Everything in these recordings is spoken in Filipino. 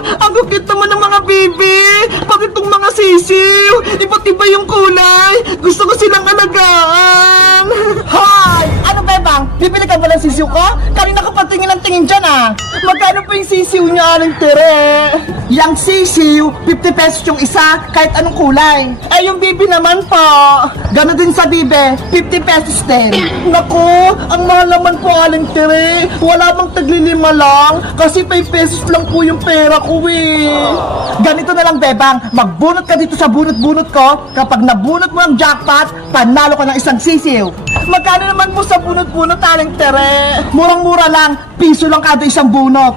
Ang cute naman ng mga baby! Pati itong mga sisiw! Iba't iba yung kulay! Gusto ko silang alagaan! Hoy! Ano bebang? Bibili ka ba ng sisiw ko? Kanina ka patingin ng tingin dyan ah! Magkano po yung sisiw niya, Aling Tere? Yang sisiw, 50 pesos yung isa, kahit anong kulay. Eh yung bibi naman po, gano'n din sa bibe, 50 pesos din. Naku, ang mahal naman po, Aling Tere. Wala bang taglilima lang? Kasi 5 pesos lang po yung pera ko eh. Ganito na lang, bebang, magbunot ka dito sa bunot-bunot ko. Kapag nabunot mo ang jackpot, panalo ka ng isang sisiw. Magkano naman po sa bunot-bunot, Aling Tere? Murang-mura lang, piso lang kada isang bunot.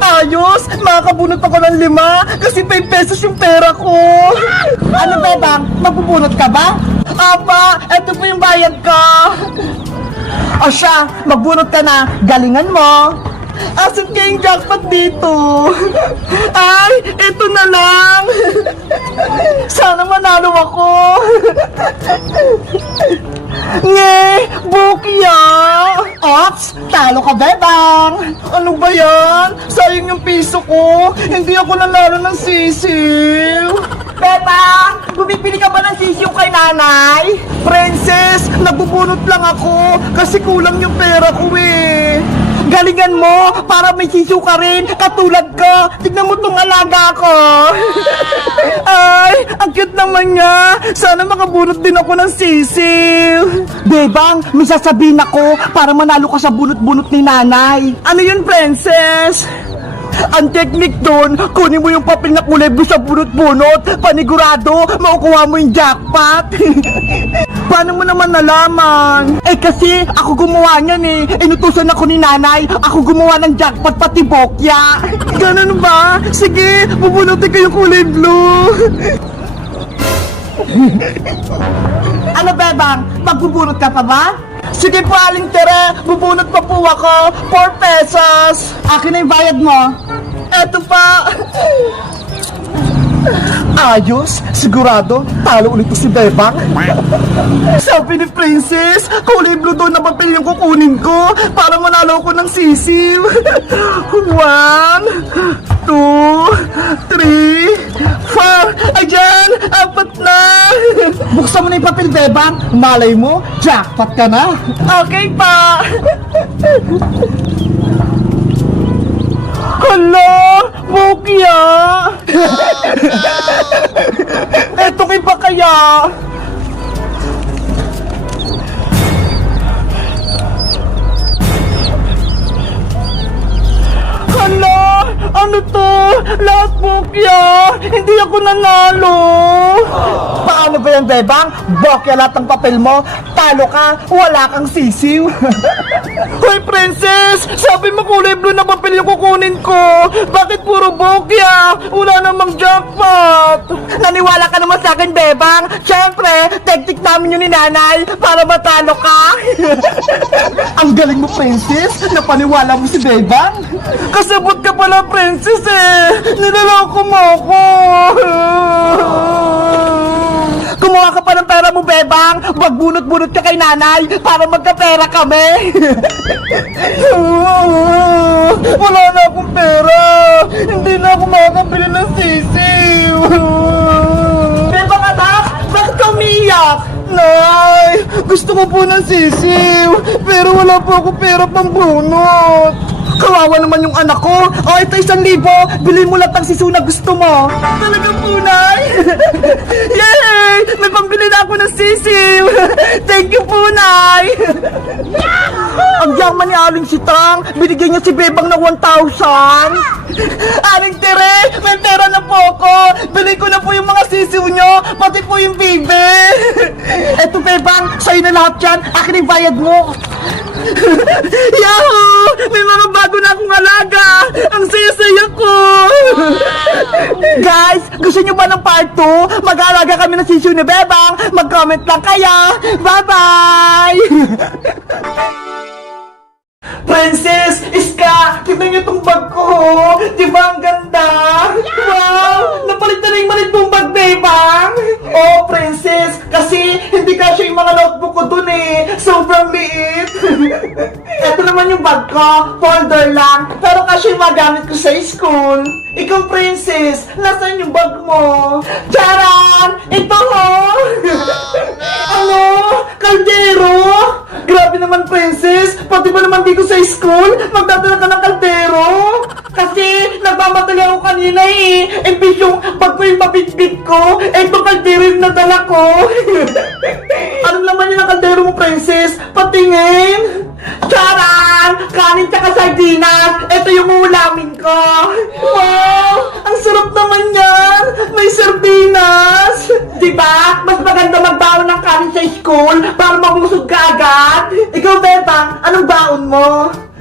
Ayos! Makakabunot ako ng 5 kasi 5 pesos yung pera ko. Ano bebang? Magbubunot ka ba? Apa, eto po yung bayad ko. O siya, magbunot ka na. Galingan mo. Asan kayong jackpot dito? Ay, eto na lang. Sana manalo ako. Nge, bukya. Ops, talo ka, bebang. Ano ba yan? Sayang yung piso ko. Hindi ako nanalo ng sisiw. Bebang, bumibili ka ba ng sisiw kay nanay? Princess, nagbubunot lang ako kasi kulang yung pera ko eh. Galingan mo para may sisiw ka rin katulad ko. Tignan mo tong alaga ko. Ay, ang cute naman niya. Sana makabunot din ako ng sisiw. Bebang, may sasabihin ako para manalo ka sa bunot-bunot ni nanay. Ano yun, princess? Ang technique doon, kunin mo yung papel na kulay blue sa bunot-bunot. Panigurado, makukuha mo yung jackpot. Paano mo naman nalaman? Eh kasi ako gumawa niyan eh. Inutusan ako ni nanay. Ako gumawa ng jackpot pati bokya. Ganun ba? Sige, bubunutin ko yung kulay blue. Ano bebang? Magbubunot ka pa ba? Sige po, Aling Tere, bubunot pa po ako. 4 pesos. Akin na yung bayad mo. Eto pa. Ayos, sigurado, talo ulit to si Bebang. Sabi ni Princess, kulay blue daw na papel yung kukunin ko para manalo ko ng sisiw. 1, 2, 3, 4. Ayan, 4 na. Buksan mo na yung papel, Bebang. Malay mo, jackpot ka na. Okay pa. Hala, bukya. Eto iba kaya? Hala, ano to? Lahat bukya. Hindi ako nanalo. Paano ba yan, Bebang? Bokya lahat ng papel mo. Talo ka, wala kang sisiw. Hoy, Princess! Sabi mo kulay blue na papel yung kukunin ko. Bakit puro bokya? Wala namang jackpot. Naniwala ka naman sa akin, Bebang. Siyempre, technique namin yun ni nanay para matalo ka. Ang galing mo, Princess. Napaniwala mo si Bebang. Kasabot ka pala, Princess eh. Nilaloko mo ako. Kumuha ka pa ng pera mo, Bebang. Magbunot-bunot ka kay nanay para magkapera kami. Wala na akong pera. Hindi na ako makakabili ng sisiw. Bebang anak, bakit ka umiiyak? Nay, gusto ko po ng sisiw, pero wala po ako pera pang bunot. Kawawa naman yung anak ko. O, ito 1,000. Bilhin mo lang ang sisiw na gusto mo. Talaga po, Nay? Yay! May pambili na ako ng sisiw. Thank you po, Nay. Ang yaman ni Aling Sitang. Binigyan niya si Bebang ng 1,000. Aling Tere, may pera na po ako. Bilhin ko na po yung mga sisiw nyo, pati po yung bibe. Eto, Bebang, sa'yo na lahat yan. Akin yung bayad mo. Yahoo! May mga bago na akong alaga! Ang saya-saya ko! Guys, gusto nyo ba ng part 2? Mag-aalaga kami ng sisiw ni Bebang. Mag-comment lang kaya. Bye-bye! Princess! Iska! Tignan nyo tong bag ko! Di ba ang ganda? Wow! Napalit na yung malit mong bag, Bebang! Oh, Princess! Kasi hindi kasya yung mga notebook ko dun eh! Sobrang liit! Eto naman naman yung bag ko? Folder lang. Pero kasi yung magamit ko sa school. Ikaw, Princess, nasaan yung bag mo? Charan! Ito ho! Ano? Kaldero? Grabe naman, Princess. Pati ba naman dito sa school, magdadala ka ng kaldero? Kasi nagmamadali ako kanina eh. Imbis yung bag ko yung mabitbit ko, eto kaldero yung nadala ko. Anong laman yun ang kaldero mo, Princess? Patingin! Charan! Kanin tsaka sardinas! Ito yung ulamin ko! Wow! Ang sarap naman yan! May sardinas! Diba? Mas maganda magbaon ng kanin sa school para mabusog ka agad! Ikaw, Bebang, anong baon mo?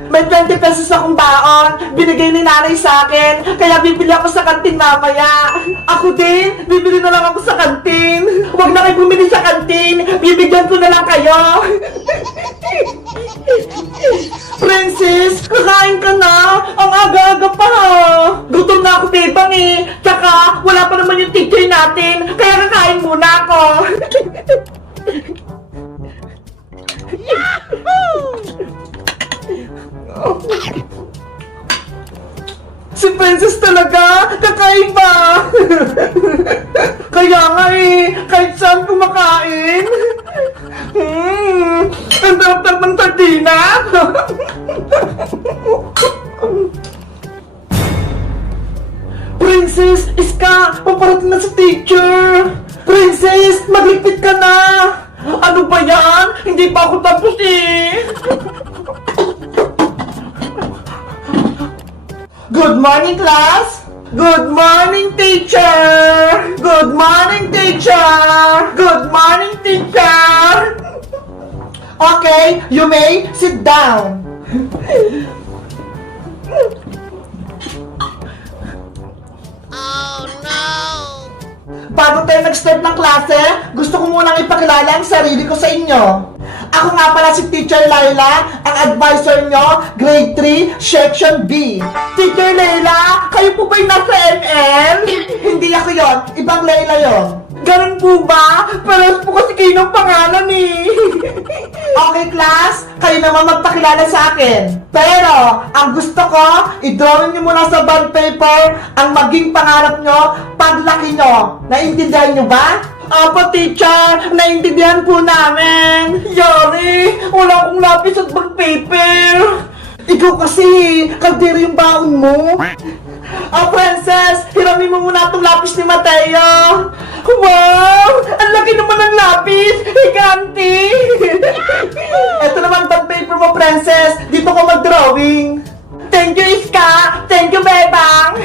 May 20 pesos akong baon. Binigay ni nanay sa akin. Kaya bibili ako sa kantin mamaya. Ako din, bibili na lang ako sa kantin. Huwag na kayo bumili sa kantin. Bibigyan ko na lang kayo. Princess, kakain ka na. Ang aga-aga pa ha. Gutom na ako, Bebang eh. Tsaka, wala pa naman yung teacher natin. Kaya kakain muna ako. Si Princess talaga, kakaiba. Kaya nga eh, kahit saan kumakain. Ang sarap ng sardina. Princess, Iska, paparating na sa teacher. Princess, magligpit ka na. Ano ba yan? Hindi pa ako tapos eh. Good morning, class! Good morning, teacher! Good morning, teacher! Good morning, teacher! Okay, you may sit down. Bago tayo nag-start ng klase, gusto ko munang ipakilala ang sarili ko sa inyo. Ako nga pala si Teacher Laila, ang advisor nyo, Grade 3, Section B. Teacher Laila, kayo po ba'y nasa ML? Hindi ako yon, ibang Laila yon. Ganun po ba? Parehas po kasi kayo ng pangalan eh. Okay, class, kayo naman magpakilala sa akin. Pero, ang gusto ko, i-drawing nyo muna sa bond paper ang maging pangarap nyo paglaki nyo. Naintindihan nyo ba? Apo, teacher, naintindihan po namin. Yari, wala akong lapis at bond paper. Ikaw kasi, kaldero yung baon mo. Princess, hiramin mo muna itong lapis ni Mateo. Wow! Ang laki naman ng lapis! Higanti! Ito naman bond paper mo, Princess. Dito ko mag-drawing. Thank you, Iska! Thank you, Bebang!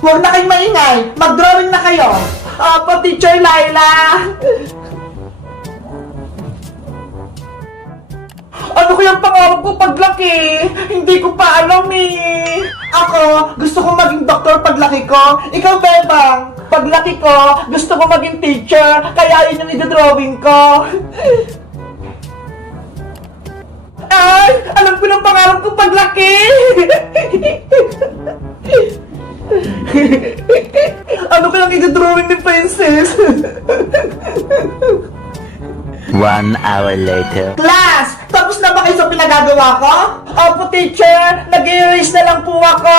Huwag na kayong maingay. Mag-drawing na kayo. Apo, Teacher Laila. Ano kayang pangarap ko paglaki? Hindi ko pa alam eh. Ako, gusto ko maging doktor paglaki ko. Ikaw, Bebang, paglaki ko, gusto ko maging teacher. Kaya yun yung i-drawing ko. Ay, alam ko ng pangarap ko paglaki. Ano kayang i-drawing ni Princess? 1 hour later. Class! Tapos na ba kayo sa pinagagawa ko? Opo, teacher! Nag-erase na lang po ako!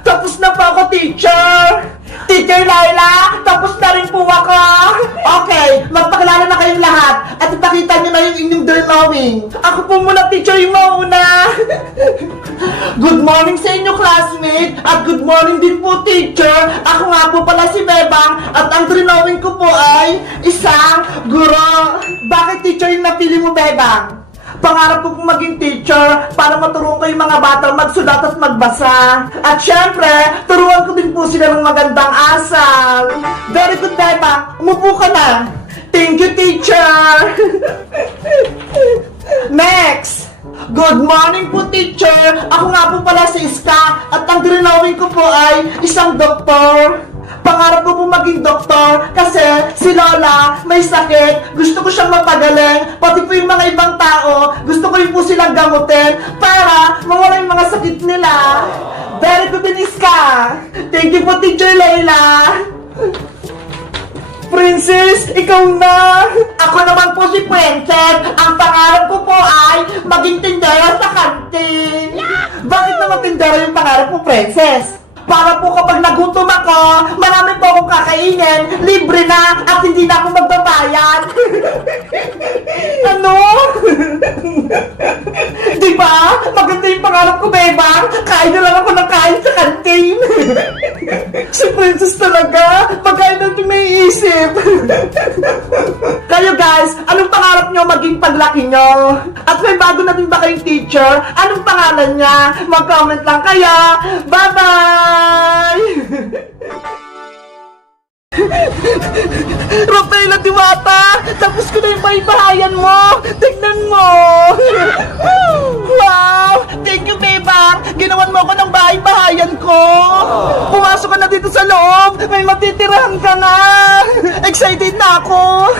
Tapos na po ako, teacher! Teacher Laila! Tapos na rin po ako! Okay, magpakilala na kayong lahat at ipakita nyo na yung inyong drawing. Ako po muna, teacher, yung mauna! Good morning sa inyo, classmate! At good morning din po, teacher! Ako nga po pala si Bebang at ang drawing ko po ay isang guro. Bakit teacher yung napili mo, Bebang? Pangarap ko pong maging teacher para maturuan ko yung mga batang magsulat at magbasa. At syempre, turuan ko din po sila ng magandang asal. Very good, Bebang. Umupo ka na. Thank you, teacher. Next. Good morning po, teacher. Ako nga po pala si Iska at ang drawing ko po ay isang doktor. Pangarap ko po maging doktor kasi si Lola may sakit, gusto ko siyang mapagaling, pati po yung mga ibang tao, gusto ko rin po silang gamutin para mawala yung mga sakit nila. Very good din, Iska. Thank you po, Teacher Leila. Princess, ikaw na! Ako naman po si Princess. Ang pangarap ko po ay maging tindera sa kantin. Bakit naman tindera yung pangarap mo, Princess? Para po kapag nagutom ako, marami po akong kakainin, libre na, at hindi na ako magbabayad. Ano? Diba? Maganda yung pangarap ko, Bebang. Kain na lang ako ng kain sa kantin. Si Princess talaga. Pagkain natin may isip. Kayo guys, anong pangarap nyo maging paglaki nyo? At may bago na din ba kayong teacher? Anong pangalan niya? Mag-comment lang kayo. Bye-bye! Rafaela Diwata! Tapos ko na yung bahay-bahayan mo! Tignan mo! Wow! Thank you, Bebang! Ginawan mo ako ng bahay-bahayan ko! Pumasok ka na dito sa loob! May matitirahan ka na! Excited na ako!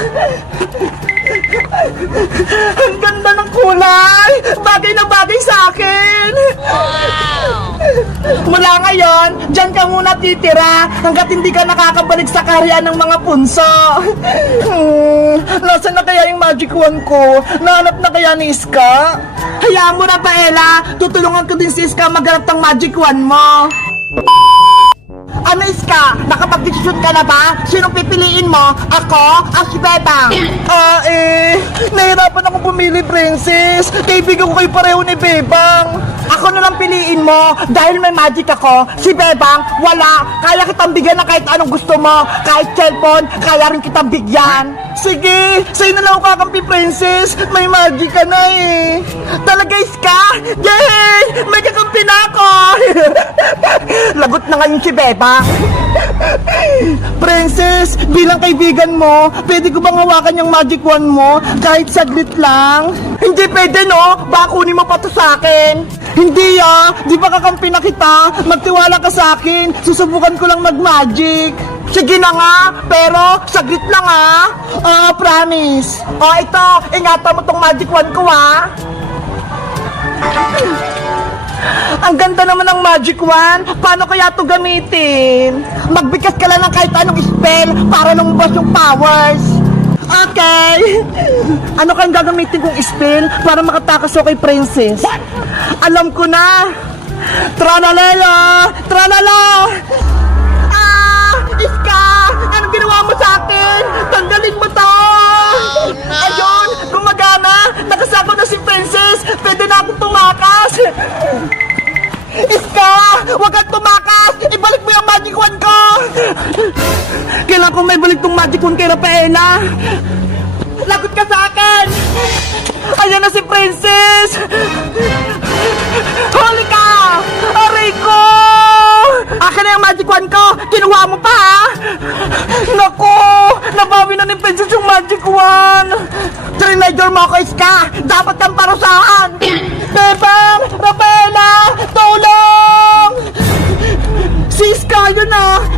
Ang ganda ng kulay! Bagay na bagay sa akin! Mula ngayon, dyan ka muna titira hanggat hindi ka nakakabalik sa kaharian ng mga punso. Nasaan na kaya yung magic wand ko? Nahanap na kaya ni Iska? Hayaan mo na, Paela. Tutulungan ko din si Iska maghanap ng magic wand mo. Ano, Iska? Nakapag-desisyon ka na ba? Sinong pipiliin mo? Ako o si Bebang? Nahirapan ako pumili, Princess. Kaibigan ko kayo pareho ni Bebang. Ako na lang piliin mo dahil may magic ako. Si Bebang, wala. Kaya kitang bigyan na kahit anong gusto mo. Kahit cellphone, kaya rin kitang bigyan. Sige, sa'yo na lang ako kakampi, Princess. May magic ka na eh. Talaga, Iska? Yay! May kakampi na ako! Lagot na ngayon si Bebang. Princess, bilang kaibigan mo, pwede ko bang hawakan yung magic wand mo kahit saglit lang? Hindi pwede, no? Baka kunin mo pa to sa akin. Hindi di ba kakampi na kita? Magtiwala ka sa akin, susubukan ko lang mag-magic. Sige na nga, pero saglit lang promise. Ito, ingatan mo tong magic wand ko Ang ganda naman ng magic wand. Paano kaya ito gamitin? Magbigas ka lang ng kahit anong spell para lumabas yung powers. Okay. Ano kayang gagamitin kong spell para makatakas ako kay Princess? Alam ko na. Tranalelo! Tranala! Iska! Anong ginawa mo sa akin? Tanggalin mo to! Ayun! Gumagana! Nakasako na si Princess! Pwede na akong tumakas! Iska! Huwag kang tumakas! Ibalik mo yung magic wand ko! Kailangan kong may balik tong magic wand kay Rafaela! Lagot ka sa akin! Ayan na si Princess! Huli ka! Aray ko! Akin na yung magic wand ko! Kinuha mo pa Naku! Nabawi na ni Princess yung magic wand! Trinidor mo ako, Iska! Dapat kang parusahan! Bebang! Rafaela! Tulong! Si Iska yun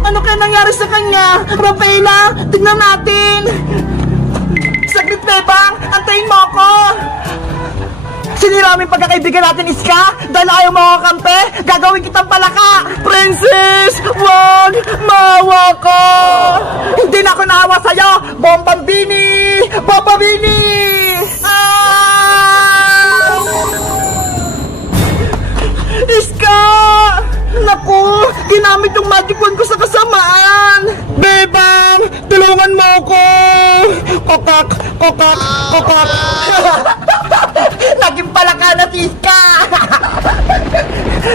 Ano kaya nangyari sa kanya? Rafaela! Tignan natin! Saglit, Bebang! Antayin mo ako! Sinira mo yung pagkakaibigan natin, Iska! Dahil ayaw mo ako kampe, gagawin kitang palaka! Princess! Wag! Maawa ka! Hindi na ako naawa sa'yo! Bombambini! Bombambini! Iska! Naku! Ginamit yung magic wand ko sa kasamaan! Bebang! Tulungan mo ako! Kokak! Kokak! Kokak! Naging palaka na si Iska!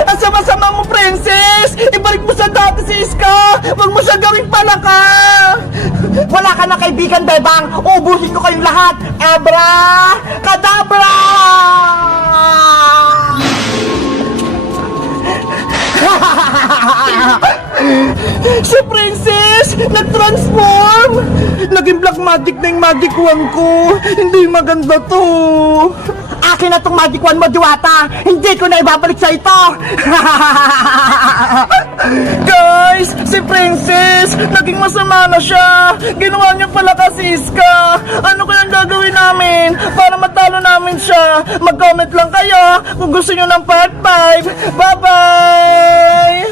Ang sama-sama mo, Princess! Ibalik mo sa dati si Iska! Huwag mo siya gawing palaka! Wala ka na kaibigan, Bebang! Ubusin ko kayong lahat! Abra! Kadabra! Si Princess! Nag-transform! Naging black magic na yung magic wand ko! Hindi maganda to! Akin na tong magic wand mo, Diwata! Hindi ko na ibabalik sa ito! Guys! Si Princess! Naging masama na siya! Ginawa niya pala kasi Iska! Ano kayang gagawin namin para matalo namin siya? Mag-comment lang kayo kung gusto nyo ng part 5! Bye-bye!